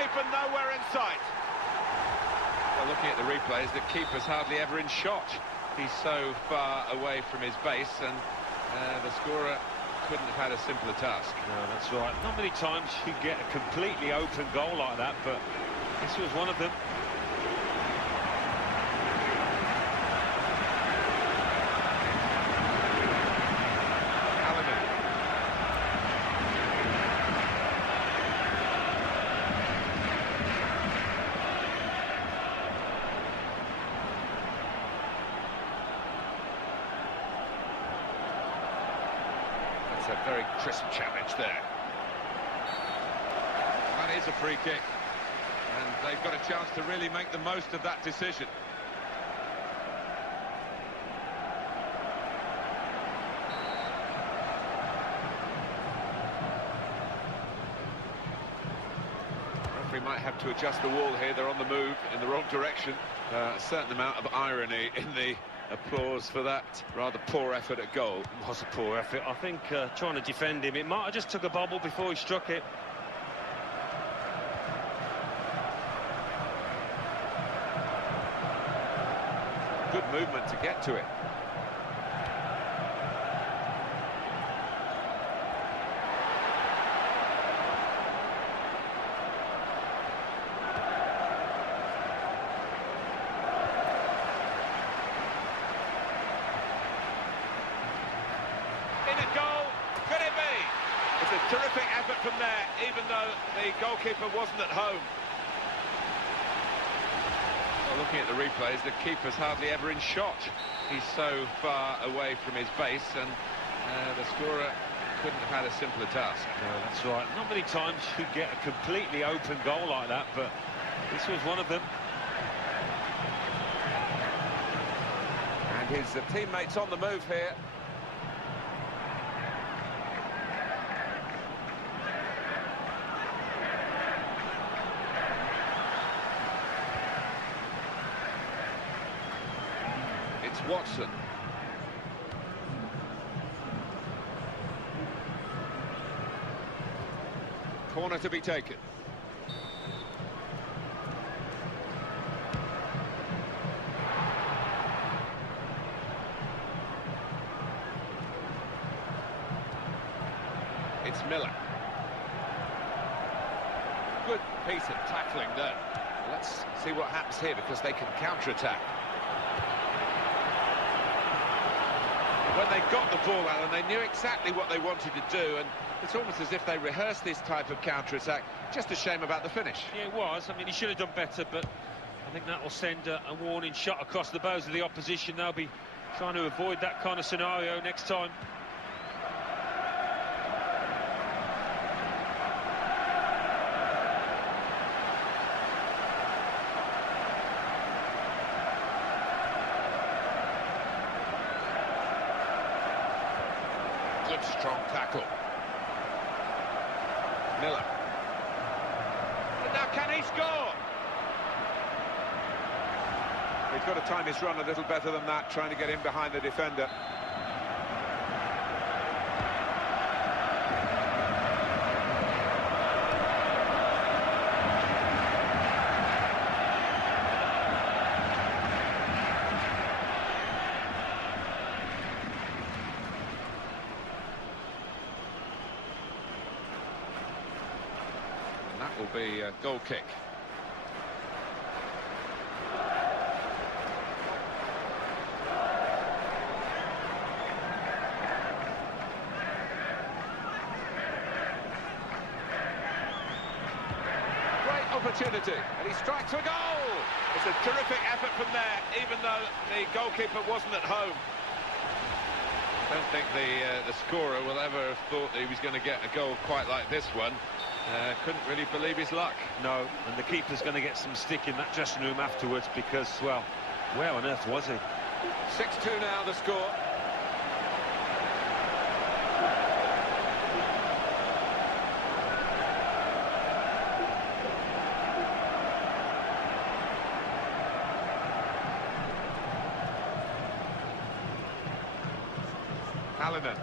goalkeeper nowhere in sight. Well, looking at the replays, the keeper's hardly ever in shot. He's so far away from his base, and the scorer couldn't have had a simpler task. No, that's right. Not many times you get a completely open goal like that, but this was one of them. A very crisp challenge there. That is a free kick, and they've got a chance to really make the most of that decision. The referee might have to adjust the wall here. They're on the move in the wrong direction. A certain amount of irony in the applause for that rather poor effort at goal. It was a poor effort. I think trying to defend him, it might have just took a bobble before he struck it. Good movement to get to it. It's a terrific effort from there, even though the goalkeeper wasn't at home. Well, looking at the replays, the keeper's hardly ever in shot. He's so far away from his base, and the scorer couldn't have had a simpler task. No, that's right. Not many times you get a completely open goal like that, but this was one of them. And his teammates on the move here. It's Watson. Corner to be taken. It's Miller. Good piece of tackling there. Let's see what happens here, because they can counter-attack. When they got the ball, Alan, they knew exactly what they wanted to do, and it's almost as if they rehearsed this type of counter-attack. Just a shame about the finish. Yeah, it was. I mean, he should have done better, but I think that will send a warning shot across the bows of the opposition. They'll be trying to avoid that kind of scenario next time. Good strong tackle. Miller. And now can he score? He's got to time his run a little better than that, trying to get in behind the defender. That will be a goal kick. Great opportunity, and he strikes a goal! It's a terrific effort from there, even though the goalkeeper wasn't at home. I don't think the scorer will ever have thought that he was going to get a goal quite like this one. Couldn't really believe his luck. No, and the keeper's going to get some stick in that dressing room afterwards, because, well, where on earth was he? 6-2 now, the score. Hallinan.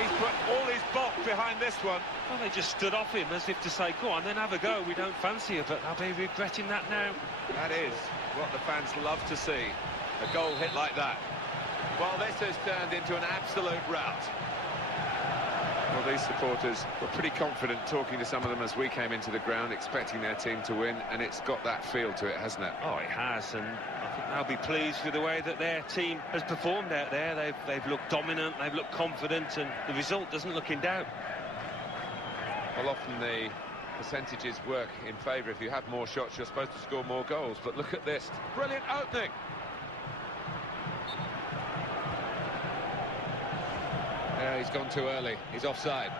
He's put all his bulk behind this one. Well, they just stood off him as if to say, go on, then have a go. We don't fancy you, but they'll be regretting that now. That is what the fans love to see. A goal hit like that. Well, this has turned into an absolute rout. Well, these supporters were pretty confident, talking to some of them as we came into the ground, expecting their team to win, and it's got that feel to it, hasn't it? Oh, it has, and I think they'll be pleased with the way that their team has performed out there. They've looked dominant, they've looked confident, and the result doesn't look in doubt. Well, often the percentages work in favour. If you have more shots, you're supposed to score more goals, but look at this. Brilliant opening. Yeah, he's gone too early. He's offside.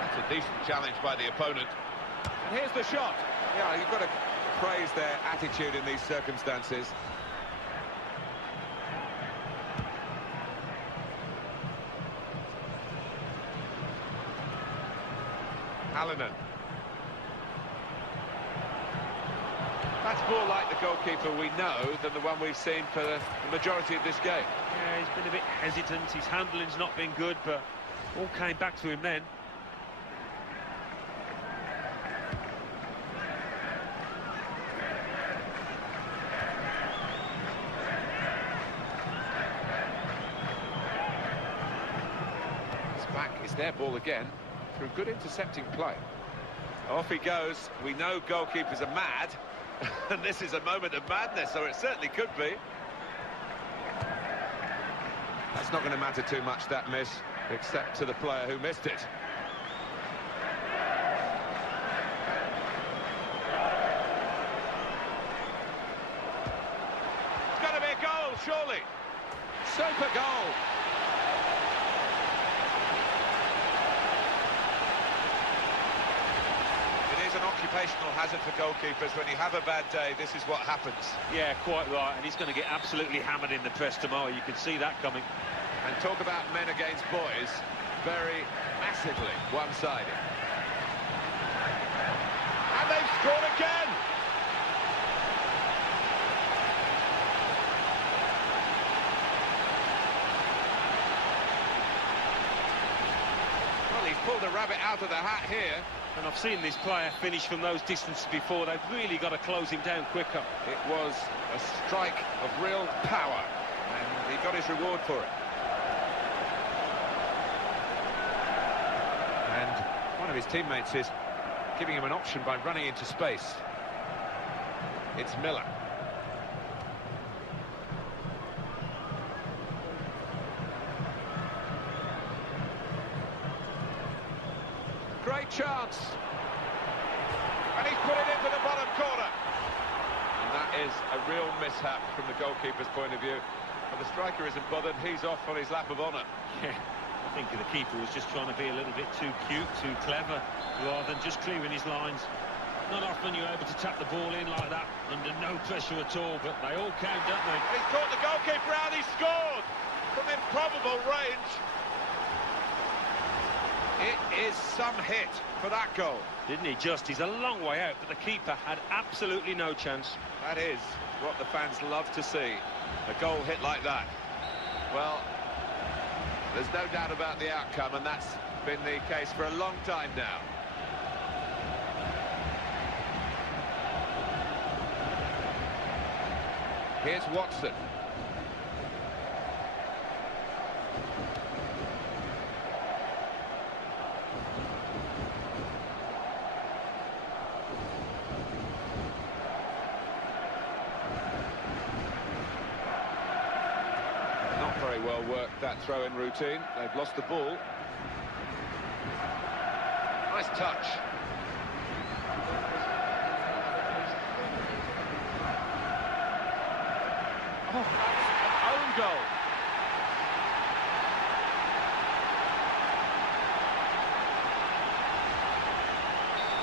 That's a decent challenge by the opponent. And here's the shot. Yeah, you've got to praise their attitude in these circumstances. Hallinan. That's more like the goalkeeper we know than the one we've seen for the majority of this game. Yeah, he's been a bit hesitant, his handling's not been good, but all came back to him then. Back is their ball again through good intercepting play. Off he goes. We know goalkeepers are mad, and this is a moment of madness, or it certainly could be. That's not going to matter too much, that miss, except to the player who missed it. It's going to be a goal, surely. Super goal. An occupational hazard for goalkeepers. When you have a bad day, this is what happens. Yeah, quite right, and he's going to get absolutely hammered in the press tomorrow. You can see that coming. And talk about men against boys, very massively one-sided. And they've scored again! Well, he's pulled a rabbit out of the hat here. And I've seen this player finish from those distances before. They've really got to close him down quicker. It was a strike of real power, and he got his reward for it. And one of his teammates is giving him an option by running into space. It's Miller. Great chance. And he's put it into the bottom corner. And that is a real mishap from the goalkeeper's point of view. But the striker isn't bothered, he's off on his lap of honour. Yeah, I think the keeper was just trying to be a little bit too cute, too clever, rather than just clearing his lines. Not often you're able to tap the ball in like that, under no pressure at all, but they all count, don't they? He's caught the goalkeeper out, he scored! From improbable range. It is some hit for that goal. Didn't he just? He's a long way out, but the keeper had absolutely no chance. That is what the fans love to see. A goal hit like that. Well, there's no doubt about the outcome, and that's been the case for a long time now. Here's Watson. Very well worked, that throw-in routine. They've lost the ball. Nice touch. Oh, that's an own goal.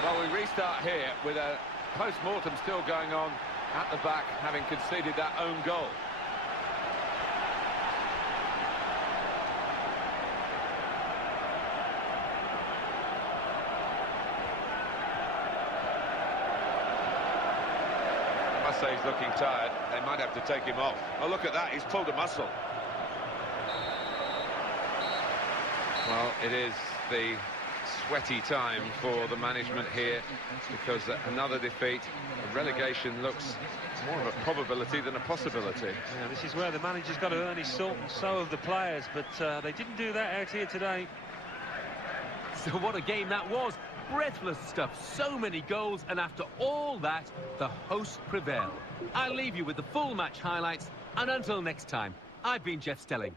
Well, we restart here with a post-mortem still going on at the back, having conceded that own goal. I must say he's looking tired. They might have to take him off. Oh, look at that, he's pulled a muscle. Well, it is the sweaty time for the management here, because another defeat, relegation looks more of a probability than a possibility. Yeah, this is where the manager's got to earn his salt, and so have the players, but they didn't do that out here today. So what a game that was. Breathless stuff, so many goals, and after all that, the hosts prevail. I'll leave you with the full match highlights, and until next time, I've been Jeff Stelling.